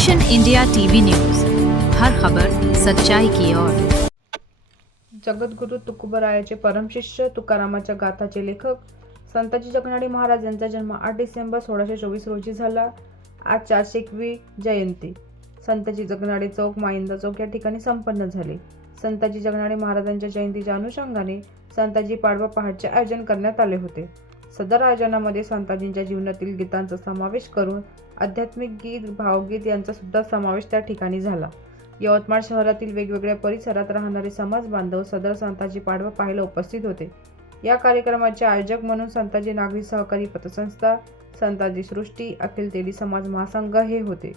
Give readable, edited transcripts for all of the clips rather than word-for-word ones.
Action India TV news, हर खबर सच्चाई की ओर। जगद्गुरु तुकोबरायाचे परमशिष्य तुकारामाच्या गाथाचे लेखक संताजी जगनाडे महाराज यांचा जन्म 8 डिसेंबर 1624 रोजी झाला। आज 401वी जयंती संताजी जगनाडे चौक, माहिंदा चौक या ठिकाणी संपन्न झाले। संताजी जगनाडे महाराजांच्या जयंतीच्या अनुषंगाने संताजी पाडवा पहाटचे आयोजन करण्यात आले होते। सदर आयोजनामध्ये संताजींच्या जीवनातील गीतांचा समावेश करून आध्यात्मिक गीत, भावगीत यांचा सुद्धा समावेश त्या ठिकाणी झाला। यवतमाळ शहरातील वेगवेगळ्या परिसरात राहणारे समाज बांधव सदर संताजी पाडवा पाहायला उपस्थित होते। या कार्यक्रमाचे आयोजक म्हणून संताजी नागरी सहकारी पतसंस्था, संताजी सृष्टी, अखिल तेली समाज महासंघ हे होते।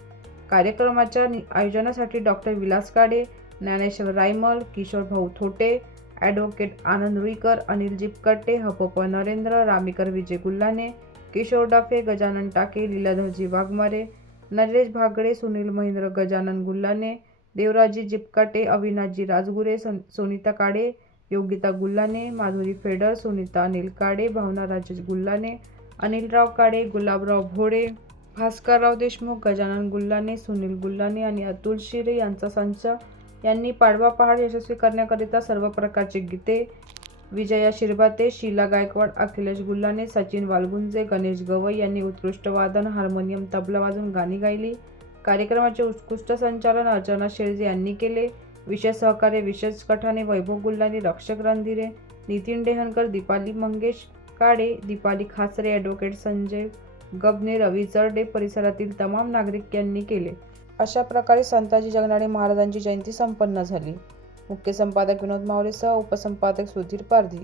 कार्यक्रमाच्या आयोजनासाठी डॉक्टर विलास काडे, ज्ञानेश्वर रायमल, किशोर भाऊ थोटे, ॲडव्होकेट आनंद रुईकर, अनिल जिपकट्टे, हपप नरेंद्र, रामीकर विजय गुल्हाने, किशोर डाफे, गजानन टाके, लीलाधरजी वाघमारे, नरेश भागडे, सुनील महेंद्र गजानन गुल्हाने, देवराजी जिपकाटे, अविनाशजी राजगुरे, सोनिता काडे, योगिता गुल्हाने, माधुरी फेडर, सुनीता अनिल काडे, भावना राजेश गुल्हाने, अनिलराव काडे, गुलाबराव भोडे, भास्करराव देशमुख, गजानन गुल्हाने, सुनील गुल्हाने आणि अतुल शिरे यांचा संच यांनी पाडवा पहाट यशस्वी करण्याकरिता सर्व प्रकारचे गीते, विजया शिरभाते, शीला गायकवाड, अखिलेश गुल्हाने, सचिन वालगुंजे, गणेश गवई यांनी उत्कृष्ट वादन, हार्मोनियम, तबला वाजवून गाणी गायली। कार्यक्रमाचे उत्कृष्ट संचालन अर्चना शेळजे यांनी केले। विशेष सहकार्य विशेष कठाणे, वैभव गुल्हाने, रक्षक रणधीरे, नितीन डेहनकर, दीपाली मंगेश काडे, दीपाली खासरे, ॲडव्होकेट संजय गबने, रवी चरडे, परिसरातील तमाम नागरिक यांनी केले। अशा प्रकारे संताजी जगनाडे महाराजांची जयंती संपन्न झाली। मुख्य संपादक विनोद मावरेसह उपसंपादक सुधीर पारधी।